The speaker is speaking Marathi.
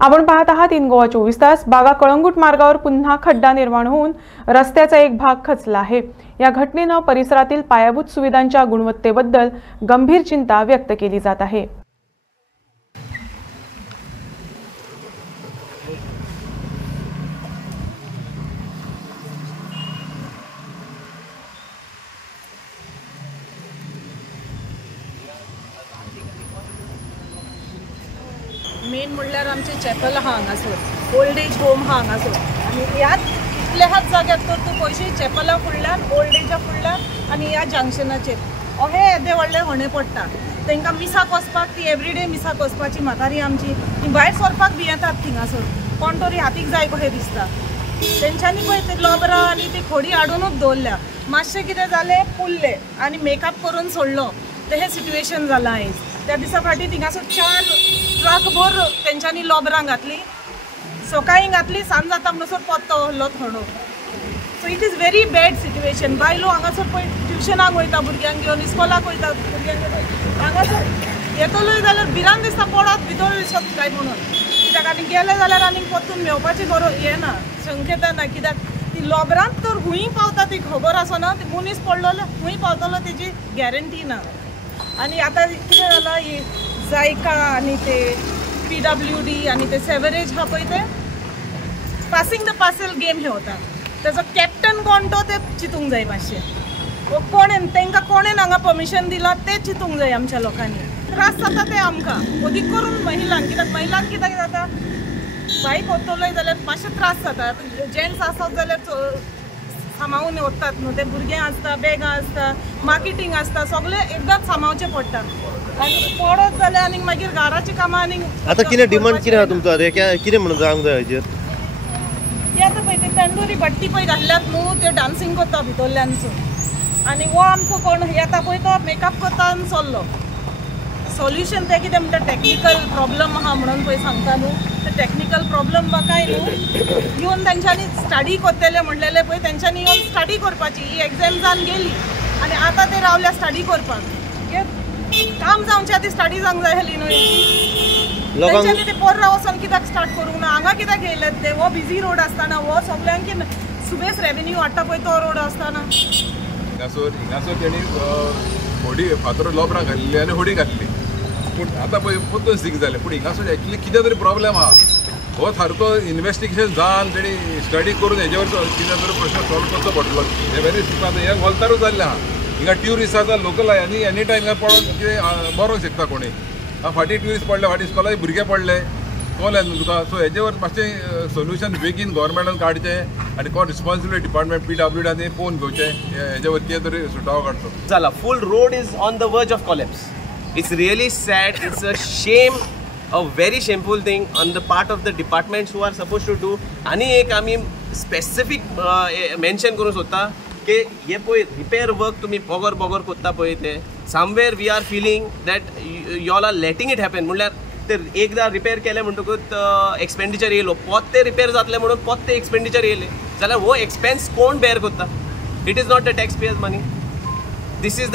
आपण पाहत आहात इन गोवा 24 तास। बागा कळंगूट मार्गावर पुन्हा खड्डा निर्माण होऊन रस्त्याचा एक भाग खचला आहे। या घटनेने परिसरातील पायाभूत सुविधांच्या गुणवत्तेबद्दल गंभीर चिंता व्यक्त केली जात आहे। मेन म्हणल्यार आमचे चॅपल आहा हांगासर, ओल्ड एज होम आहा हांगासर, आनी ह्याच इतल्याच जाग्यार तर तूं पयशे चॅपला फुडल्यान ओल्ड एजा फुडल्यान आनी ह्या जंक्शनाचेर अहे येदे व्हडले होणे पडटा। तांकां मिसाक वचपाक ती एवरीडे मिसाक वचपाची म्हातारी आमची ती भायर सरपाक बी येतात थिंगासर, कोण तरी हातीक जाय कशें दिसता। तेंच्यांनी पळय ते लोबरां आनी ती खोडी हाडूनच दवरल्या, मातशें कितें जालें पुल्ले आनी मेकअप करून सोडलो ते हे सिट्युएशन जालां आयज। त्या दिसा फाटीं थिंगासर 4 ट्रक भर तेंच्यांनी लोबरां घातली, सकाळीं घातली, सांज जाता म्हणसर पत्तो व्हरलो थोडो। So it is very bad situation. बायलो हांगासर पळय ट्युशनाक वयता भुरग्यांक घेवन, इस्कॉलाक वयता भुरग्यांक घेवन, हांगासर येतलोय जाल्यार भिरांत दिसता पडत भितर दिसत काय म्हणून, कित्याक आनी गेले जाल्यार आनी परतून मेवपाची हें ना, शंकेता ना, कित्याक ती लोबरांत तर खूंय पावता ती खबर आसना, ती मनीस पडलेलो खूंय पावतलो तेजी गॅरंटी ना। आनी आतां कितें जालां, ही जायका आनी ते PWD आनी ते सेवरेज हा पळय ते पासिंग द पार्सल गेम हे होता, तेजो कॅप्टन कोण तो ते चिंतूंक जाय मातशें, कोणेन तांकां कोणेन हांगा परमिशन दिलां ते चिंतूंक जाय आमच्या लोकांनी। त्रास जाता ते आमकां अदीक करून महिलांक, कित्याक महिलांक कित्याक जाता, बायक वतलोय जाल्यार मातशें त्रास जाता। जेंट्स आसत जाल्यार सांबाळून वतात न्हू, ते भुरगे आसता, बॅगां आसता, मार्केटिंग आसता, सगळें एकदांच सांबाळचें पडटा आनी पडत जाल्यार आनी मागीर घराची कामां आनी आतां कितें डिमांड कितें आहा तुमचो, कितें म्हणून जावंक जाय हाजेर? ते आतां पळय ते तंदुरी भट्टी पळय घातल्यात न्हू, ते डान्सिंग करता भितरल्यानसून, आनी हो आमचो कोण येता पळय तो मेकअप करता आनी चल्लो। सोल्युशन ते कितें म्हणटा टॅक्निकल प्रॉब्लम आहा म्हणून पळय सांगता न्हू, ते टॅक्निकल प्रॉब्लम म्हाकाय न्हू येवन तेंच्यांनी स्टडी करतले म्हणलेले पळय, तेंच्यांनी येवन स्टडी करपाची। ही एग्जाम जावन गेली आनी आतां ते रावल्या स्टडी करपाक, काम जावच्या ती स्टडी जावंक जाय आसली न्हू। तेंच्यांनी ते पोररा वचोन कित्याक स्टार्ट करूंक ना, हांगा कित्याक येयलेत ते, हो बिजी रोड आसतना, हो सगळ्यांक सुबेज रेवेन्यू हाडटा पळय तो रोड आसतना। हिंगासर तेणी होडी फातर लोबरां घातली आनी होडी घातली, पूण आतां पळय परतून सीक जालें। पूण हिंगासर एक्चुली कितें तरी प्रॉब्लेम आहा, हो सारको इन्वेस्टिगेशन जावन तेणी स्टडी करून हेजे वयर कितें तरी प्रश्न सॉल्व करचो पडटलो। हे व्हेरी सिंपल, हे वॉल्तारूच जाल्लें आहा। हिंगा ट्युरिस्ट आसा, लोकल आहा, आनी एनी टायम हिंगा पडोन कितें बरोंक शकता कोणी। फाटीं ट्युरिस्ट पडले, फाटीं इस्कॉलाचे भुरगे पडले, कळ्ळें न्हू तुका। सो हेजे वर मातशें सोल्युशन बेगीन गोवोरमेंटान काडचें आनी कोण रिस्पॉन्सिबल डिपार्टमेंट PWD आनी पळोवन घेवचें, हेजे वर कितें तरी सुटावो काडचो जाला। फूल रोड इज ऑन द वर्ज of collapse. It's really sad. It's a shame, a very shameful thing on the part of the departments who are supposed to do. आणि एक आम्ही स्पेसिफिक मेन्शन करूं सोदता की हे पळय रिपेर वर्क तुम्ही बोगोर कोत्ता पळय ते somewhere we are feeling that you all are letting it happen. म्हणल्यार ते एकदां रिपेर केले म्हणटकूच एक्सपेंडिचर येयलो, पोत ते रिपेर जातले म्हणून पोत ते एक्सपेंडिचर येयले जाल्यार हो एक्सपेन्स कोण बेर कोत्ता? It is not the tax pairs money. This is